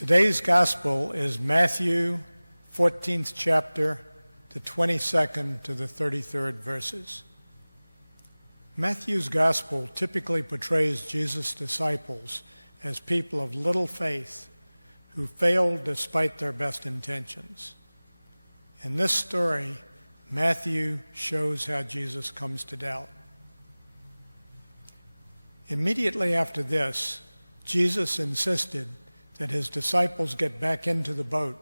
Today's gospel is Matthew 14th chapter, the 22nd to the 33rd verses. Matthew's gospel typically portrays Jesus' disciples as people of little faith who failed despite their best intentions. In this story, Matthew shows how Jesus comes to doubt. Immediately after this, Jesus insisted that his disciples get back into the boat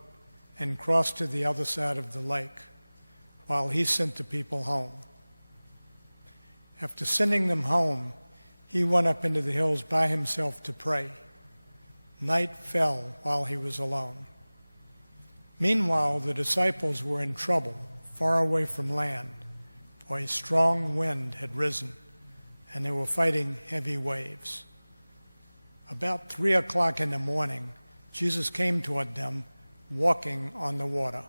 and cross to the other side of the lake while he sent the people home. After sending them home, he went up into the hills by himself to pray. Night fell while he was alone. Meanwhile, the disciples were in trouble, far away from land, for a strong wind had risen, and they were fighting heavy waves. About 3 o'clock in the morning, Jesus came toward them, walking on the water.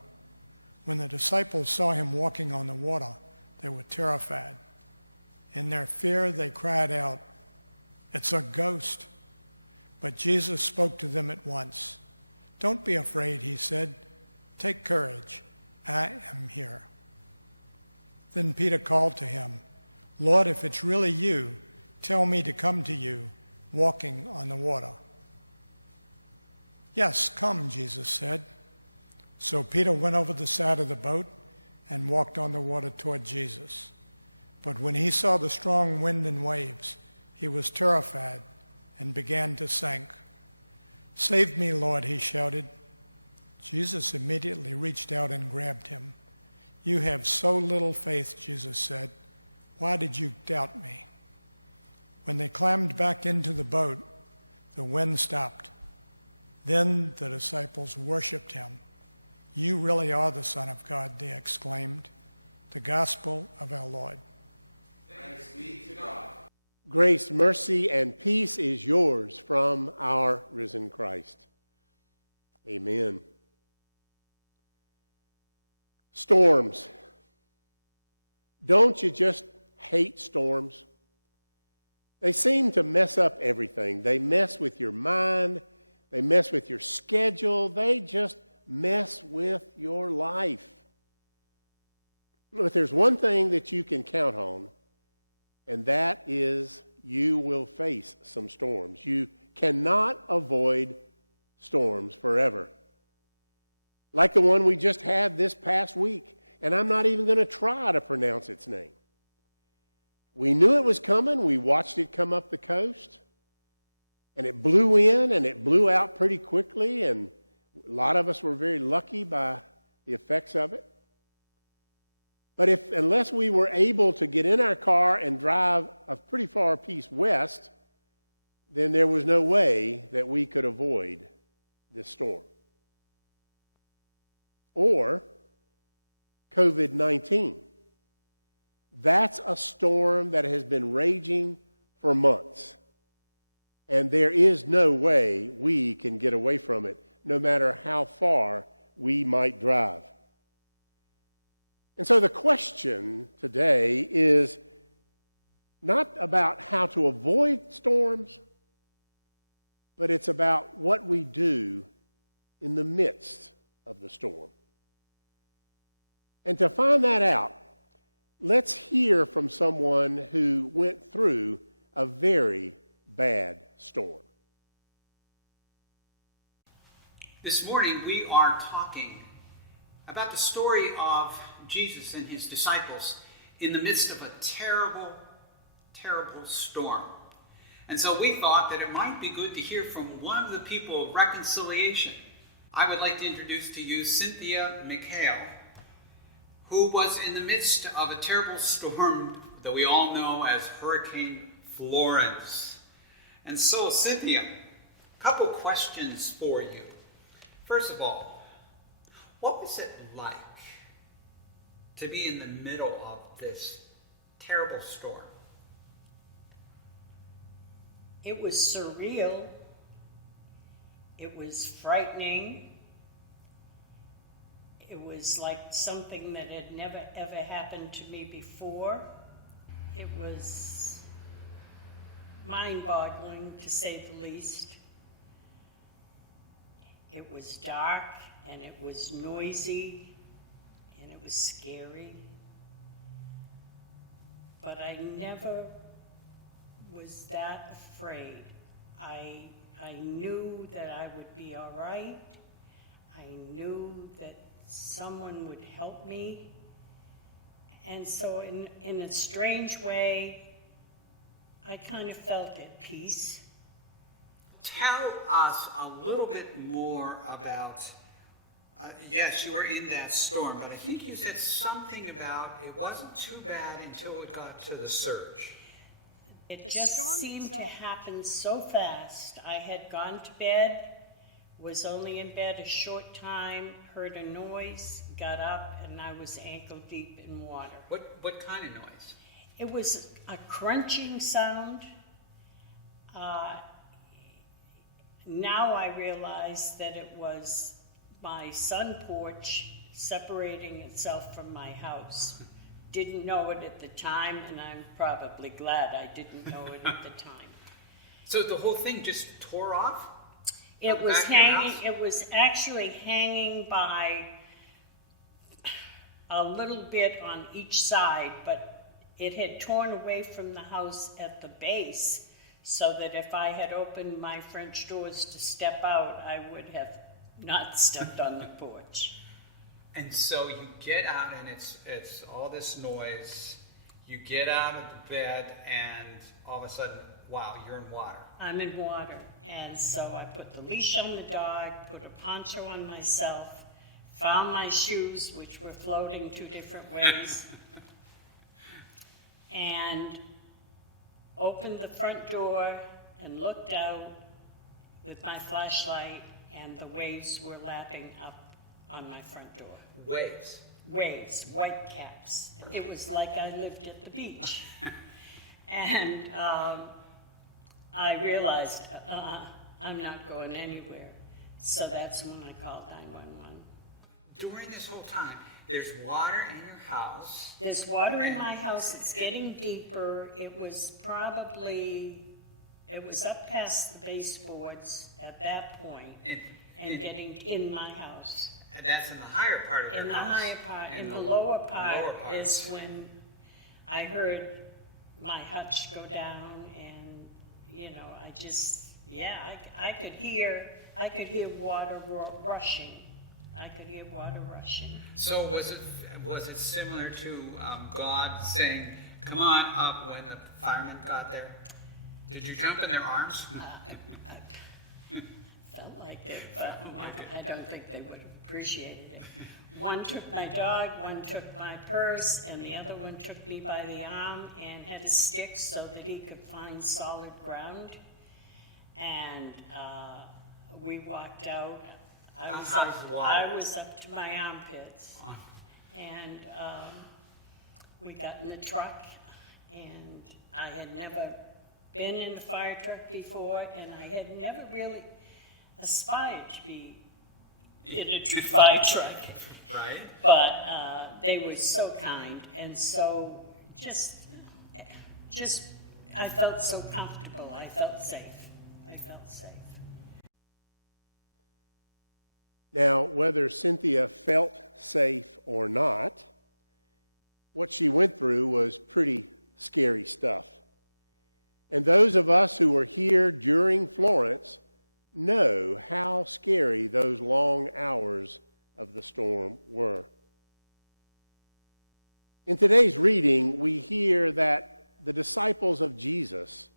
When the disciples saw him walking on the water, they were terrified. In their fear, they cried out, "It's a ghost!" But Jesus spoke to them at once. "Don't be afraid," he said. "Take courage. I am here." Then Peter called to him, "Lord, if it's really you, tell me to come to you, walking on the water." "Yes, come," Jesus said. So Peter went over the side of the boat and walked on the water toward Jesus. But when he saw the strong wind and waves, he was terrified and began to sink. "Save me, Lord," he shouted. Jesus immediately reached out and grabbed him. "You have so little faith," Jesus said. "Why did you doubt me?" When they climbed back into the boat, the wind stopped. Then the disciples worshiped him. "You really are the Son of God," they exclaimed. The gospel of our Lord. Thanks be to God. Grace, mercy, and peace is yours from our risen Christ. Amen. Storms. Don't you just hate storms? They seem to mess up everything. They mess with your mind. They mess with your schedule. They just mess with your life. If there's one thing that you can count on, and that is you will face some storms. You cannot avoid storms forever. Like the one we just had this past week, and I'm not even going to try to pronounce its name. We knew it was coming. We watched it come up the coast, and it blew in and it blew out pretty quickly, and a lot of us were very lucky by the effects of it. But unless we were able to get in our car and drive a pretty far piece west, then there was no way that we could avoid this storm. Or COVID-19. That's a storm that has been raging for months. And there is no way we can get away from it, no matter how far we might drive. And so the question today is not about how to avoid storms, but it's about what we do in the midst of the storm. And to find that out, let's hear from someone who went through a very bad storm. This morning we are talking about the story of Jesus and his disciples in the midst of a terrible, terrible storm. And so we thought that it might be good to hear from one of the people of reconciliation. I would like to introduce to you Cynthia McHale, who was in the midst of a terrible storm that we all know as Hurricane Florence. And so, Cynthia, a couple questions for you. First of all, what was it like to be in the middle of this terrible storm? It was surreal. It was frightening. It was like something that had never, ever happened to me before. It was mind-boggling, to say the least. It was dark, and it was noisy, and it was scary. But I never was that afraid. I knew that I would be all right. I knew that someone would help me. And so in a strange way, I kind of felt at peace. Tell us a little bit more about, yes, you were in that storm, but I think you said something about it wasn't too bad until it got to the surge. It just seemed to happen so fast. I had gone to bed, was only in bed a short time, heard a noise, got up, and I was ankle deep in water. What kind of noise? It was a crunching sound. Now I realize that it was my sun porch separating itself from my house. Didn't know it at the time, and I'm probably glad I didn't know it at the time. So the whole thing just tore off? It was At your hanging, house? it was actually hanging by a little bit on each side, but it had torn away from the house at the base, so that if I had opened my French doors to step out, I would have not stepped on the porch. And so you get out and it's all this noise. You get out of the bed and all of a sudden, wow, you're in water. I'm in water, and so I put the leash on the dog, put a poncho on myself, found my shoes, which were floating 2 different ways, and opened the front door and looked out with my flashlight, and the waves were lapping up on my front door. Waves. Waves, white caps. And it was like I lived at the beach. And I realized I'm not going anywhere. So that's when I called 911. During this whole time, there's water in your house. There's water in my house. It's getting deeper. It was up past the baseboards at that point and getting in my house. And that's in the higher part of your In the house. higher part, And in the lower lower part part. is when I heard my hutch go down, and I could hear water rushing. I could hear water rushing. So was it similar to God saying, "Come on up" when the firemen got there? Did you jump in their arms? I felt like it, but I don't think they would have appreciated it. One took my dog, one took my purse, and the other one took me by the arm and had a stick so that he could find solid ground. And we walked out. I was up to my armpits. And we got in the truck, and I had never been in a fire truck before, and I had never really aspired to be in a fire truck. Right. But they were so kind, and so just I felt so comfortable. I felt safe. Now, whether Cynthia felt safe or not, what she went through was pretty scary stuff. And those of us who were here during Florence know how scary those long hours of the storm were. In today's reading, we hear that the disciples of Jesus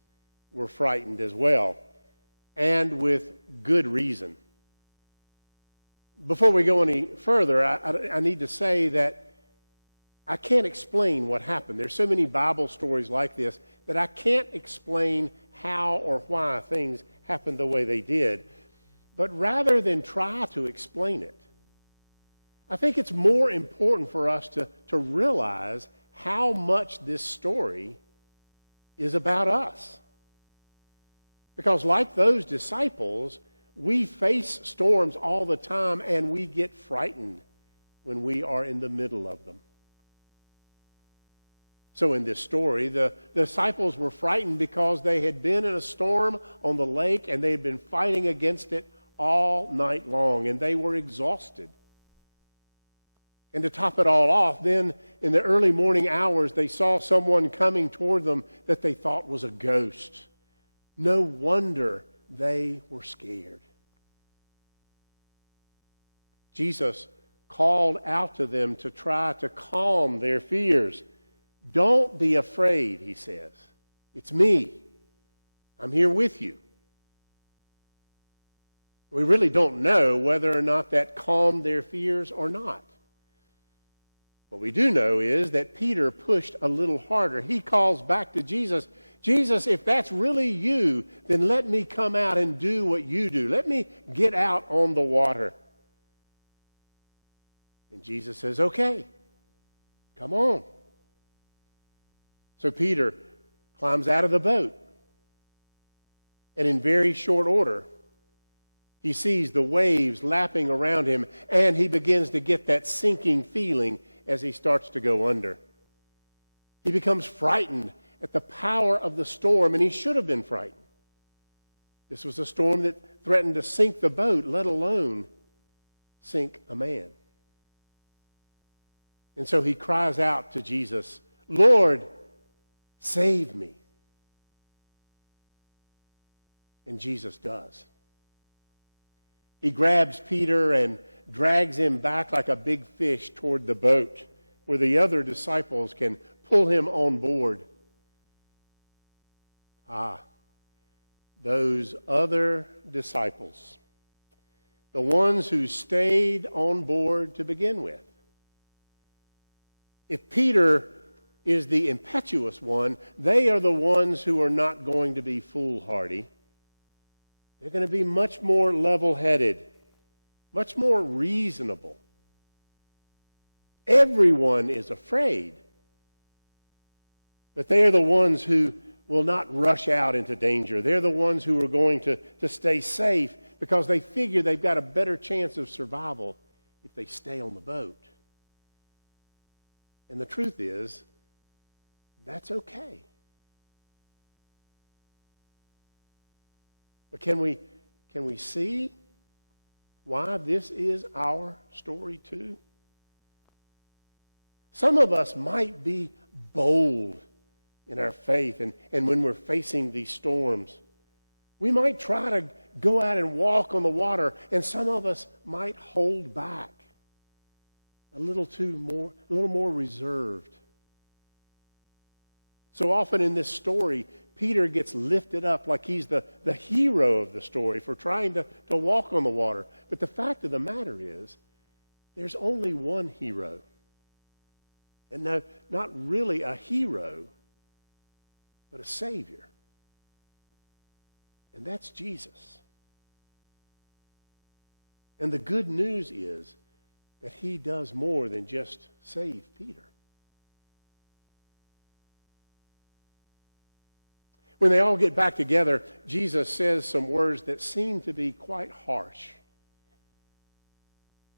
were frightened as well, and with good reason. Before we go any further, I need to say that I can't explain what happened. There's so many Bible stories like this that I can't explain how or why things happened the way they did. But rather than try to explain it, I think it's more important for us to realize how much this story is about us. Because like those disciples, we face storms all the time, and we get frightened when we are in the middle of them. So in this story, the disciples were frightened because they had been in a storm on the lake, and they had been fighting against it all night long, and they were exhausted. And to top it all off, then in the early morning hours, they saw someone coming toward them that they thought was a ghost. No wonder they were scared. Jesus called out to them to try to calm their fears. Don't be afraid, he says. It's me. I'm here with you. We really don't know whether or not that calmed their fears or not. What we do know is that Peter pushed a little harder. He calls back to Jesus, Jesus, if that's really you, then let me come out and do what you do. Let me get out on the water. And Jesus says, okay, come on. So Peter climbs out of the boat. And in very short order, he sees the waves lapping around him, and he begins to get that sinking feeling as he starts to go under. He becomes frightened at the power of the storm, and he should have been frightened. This was a storm that threatened to sink the boat, let alone sink a man. And so he cries out to Jesus, Lord, save me. And Jesus does. He grabs Peter and drags him back like a big fish toward the boat where the other disciples can pull him on board. Those other disciples, the ones who stayed on board to begin with. If Peter is the impetuous one, they are the ones who are not going to be foolhardy. They're going to be much more level-headed, much more reasonable. Everyone is afraid, but they are the ones who will not rush out into danger. They're the ones who are going to stay safe because they figure they've got a better chance of survival if they stay on the boat. And the truth is, that's okay. But can we see why this is our story too? Some of us might be bold in our faith, and when we're facing these storms, we might try to go out and walk on the water, and some of us might hold back a little more reserved. So often in this story, Peter gets lifted up like he's the hero of the story for trying to walk on the water. But the fact of the matter is, there's only one hero. And no, not really a hero, but a Savior. And that's Jesus. And the good news is that he does more than just save Peter. When they all get back together, Jesus says some words that seem to be quite harsh.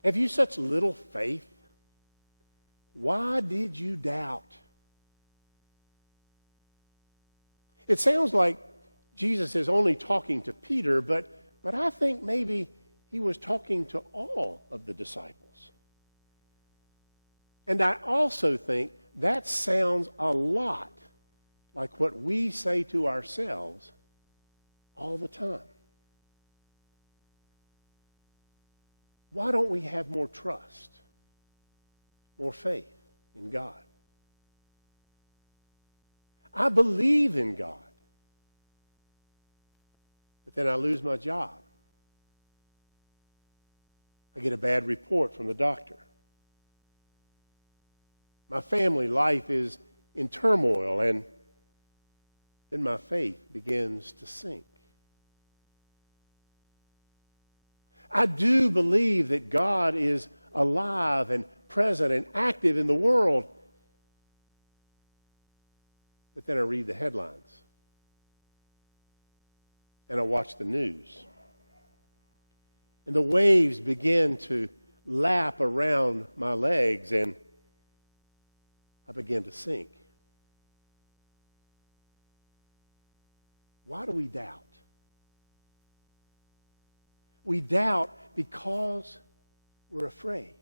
Have you such little faith? Why did you doubt? It sounds like Jesus is only talking to Peter, but I think maybe he was talking to all of the disciples. And I also think that sounds a lot like what we say to ourselves all the time. Why don't we have more trust, more faith in God? I believe in God, but then I lose my job. I get a bad report from the doctor. My family life is in turmoil, and then my faith begins to sink. I do believe that God is alive and present and active in the world. But then I read the headlines. And I watch the news. And the waves begin to lap around my legs, and I begin to sink. Why do we doubt? We doubt because we're afraid.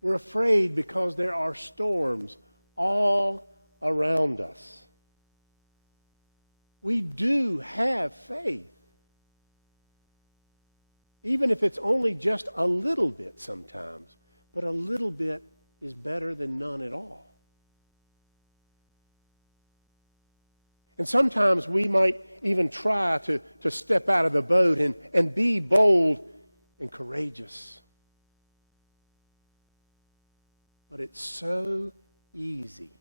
We're afraid because there are storms all around us. We do have faith, even if it's only just a little bit sometimes, but a little bit is better than none at all. And sometimes we might even try to step out of the boat and be bold and courageous. But it's so easy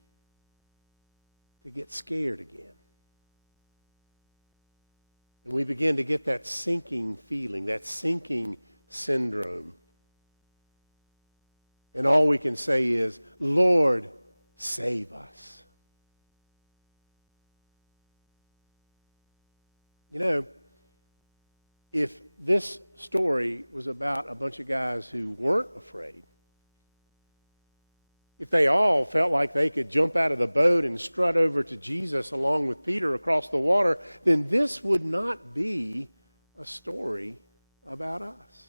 to get scared again. And we begin to get that sinking feeling, that sinking syndrome. And all we can say is, Lord, save us. You know, if this story was about a bunch of guys who weren't afraid, if they all felt like they could jump out of the boat and strut over to Jesus along with Peter across the water, then this would not be a story about us.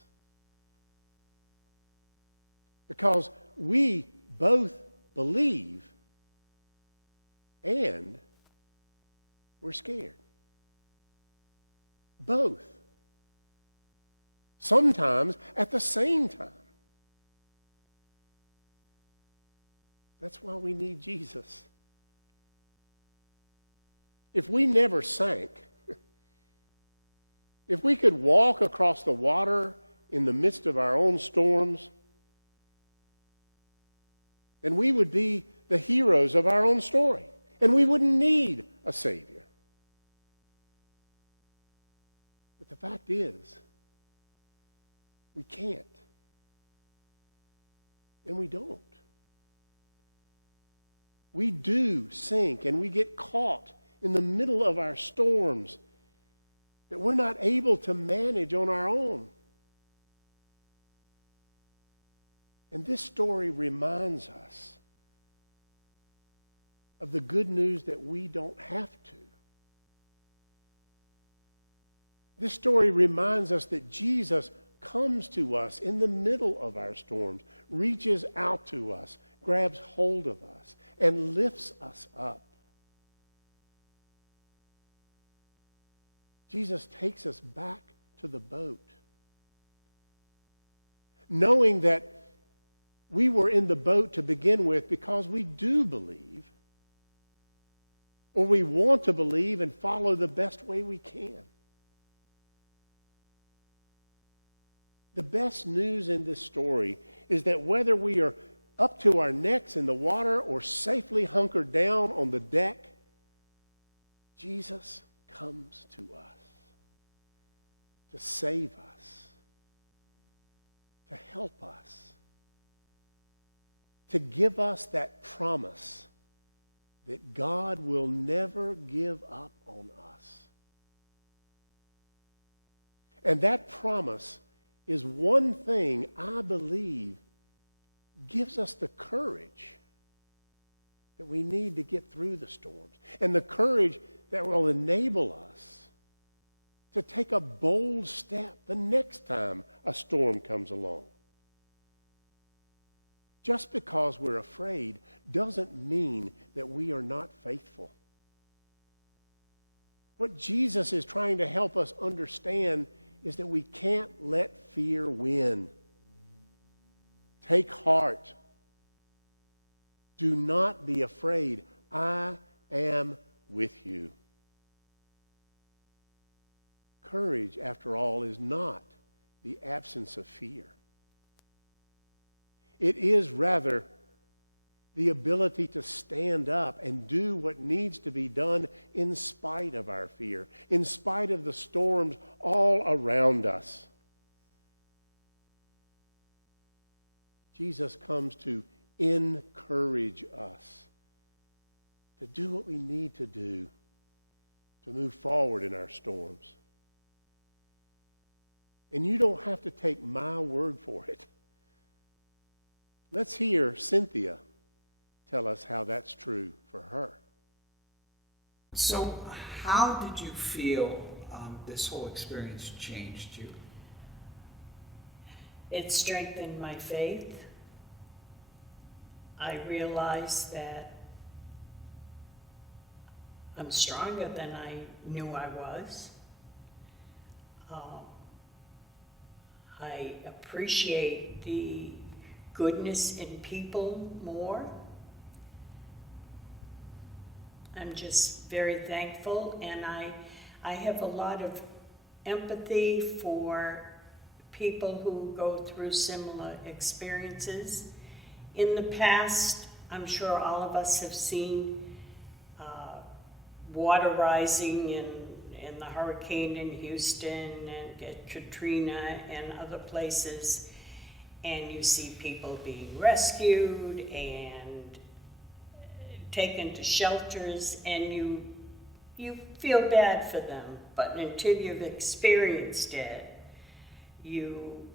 Because we both believe and we're scared. Both. Sometimes at the same time. That's why we need Jesus. If we never sank, if we could walk across the water in the midst of our own storms, then we would be the heroes of our own story, and we wouldn't need a Savior. But the fact is, we can't. And we don't. We do sink and we get caught in the middle of our storms that we're not able to manage on our own. And this story reminds us of the good news that we don't have to. This story reminds us that Jesus comes to us in the middle of our storms, reaches out to us, grabs hold of us, and lifts us up. Jesus takes us back to the boat, knowing that we were in the boat to begin with because we do believe, or we want to believe and follow the best way we can. The best news in this story is that whether we are up to our necks in the water or safely hunkered down on the deck, Jesus comes to us to save us, to help us, to give us that promise that God will never give up on us. And that promise is one thing I believe gives us the courage that we need to get through the storms, and the courage that will enable us to take a bold step the next time a storm comes along. Just because we're afraid doesn't mean that we are not faithful. What Jesus is trying to help us understand is that we can't let fear win. Take heart. Do not be afraid. I am with you. Courage, after all, is not the absence of fear. It is rather the ability to stand up and do what needs to be done in spite of our fear, in spite of the storms all around us. Jesus comes to encourage us to do what we need to do to move forward in our storms. And you don't have to take my word for it. Let's hear Cynthia tell us how that's true for her. So, how did you feel this whole experience changed you? It strengthened my faith. I realized that I'm stronger than I knew I was. I appreciate the goodness in people more. I'm just very thankful, and I have a lot of empathy for people who go through similar experiences. In the past, I'm sure all of us have seen water rising in the hurricane in Houston and at Katrina and other places, and you see people being rescued and taken to shelters, and you feel bad for them, but until you've experienced it, you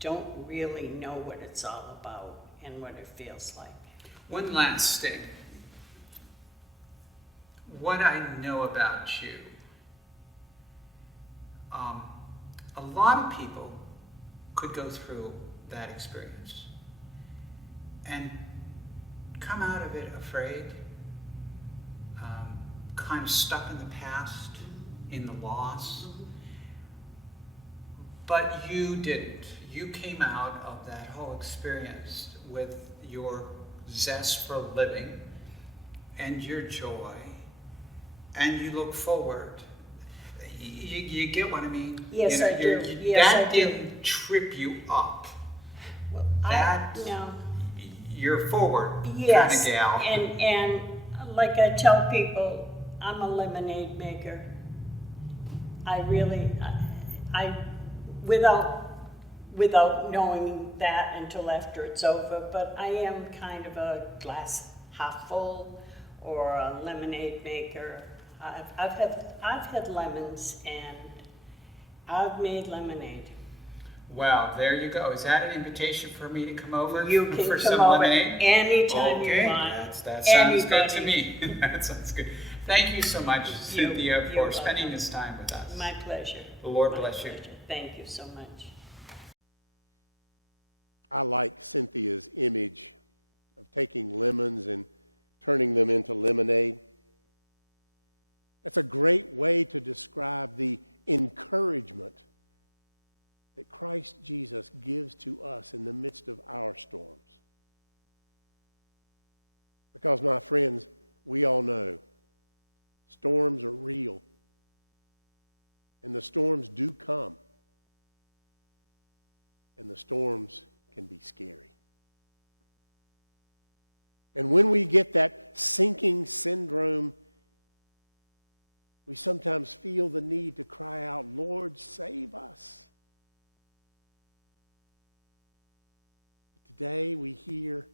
don't really know what it's all about and what it feels like. One last thing. What I know about you, a lot of people could go through that experience and come out of it afraid, kind of stuck in the past, in the loss. But you didn't. You came out of that whole experience with your zest for living and your joy, and you look forward. You get what I mean? Yes, I do. Yes, that I do. didn't trip you up. Well, no. You're forward Yes, kind of gal. and like I tell people, I'm a lemonade maker. I really, I without knowing that until after it's over, but I am kind of a glass half full or a lemonade maker. I've had lemons and I've made lemonade. Wow, there you go. Is that an invitation for me to come over You can for come some over lemonade? anytime Okay, you want. that sounds good to Anybody. me. That sounds good. Thank you so much, Cynthia, you're for spending welcome. this time with us. My pleasure. The Lord My bless you. pleasure. Thank you so much. I like Cynthia's image of taking lemons and turning them into lemonade. That's a great way to describe the encouragement that Christ Jesus gives to us in the midst of our storms. Because, my friends, we all know storms are real, and the storms do come, and the storms can be scary. And when we get that sinking syndrome, we sometimes feel the need to cry out, Lord, save us. Today we hear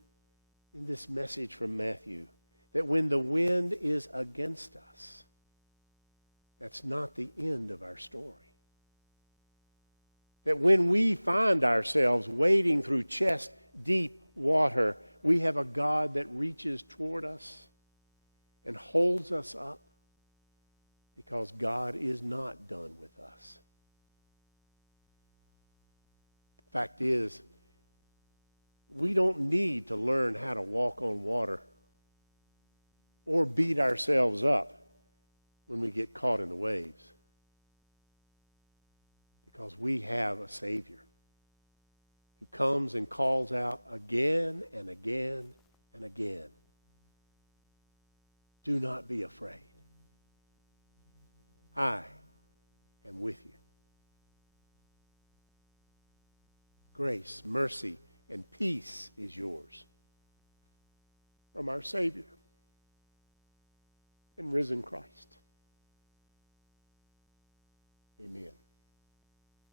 in this message from Matthew that when the wind is against us, that's not the end of our story. That when we find ourselves wading through chest-deep water, we have a God that reaches toward us and holds us up because God is not done with us. Fact is, we don't need to learn how to walk on water or beat ourselves up when we get caught in the waves. Because we have a Savior who comes and calls out again and again and again. Do not be afraid. I am with you. Grace, mercy, and peace is yours from our Savior and risen Christ. Amen.